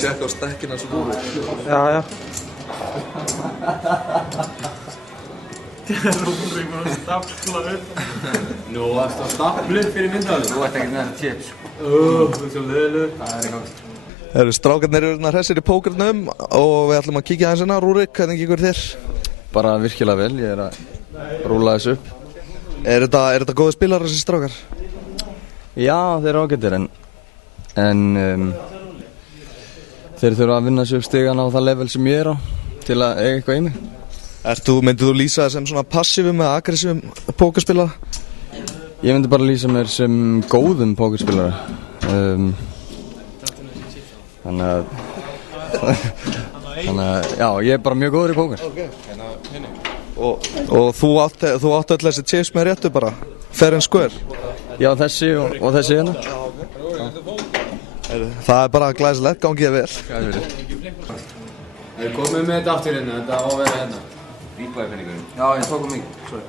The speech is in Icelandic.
tjekka á stekkina svo Rúrik. Já. Rúrik var að stapla upp. Nú, varstu að stapla upp fyrir myndaðalum? Þú ert ekkert með þetta chips. Þú ert svo leiðilegur. Það er eitthvað. Strákarnir eru hressir í pókernum og við ætlum að kíkja aðeins hérna. Rúrik, hvernig gengur þér? Bara virkilega vel, ég að rúla þessu upp. Er þetta góði spilarar þessi strákar? Já, þeir eru ágættir en þeir þurfa að vinna sig upp stigan á það level sem ég á til að eiga eitthvað í mig. Myndið þú lýsa það sem svona passífum eða aggressífum pókerspilara? Ég myndi bara lýsa mér sem góðum pókerspilara. Þannig að já, ég er bara mjög góður í póker. Og þú átt öll þessi chips með réttu bara? Fair and square? Já, þessi og þessi hérna. Það er bara glæsilegt, gangið vel. Við komum með þetta aftur hérna, þetta á að vera hérna. Víkvæði penningur. Já, ég tók mikið, sorry.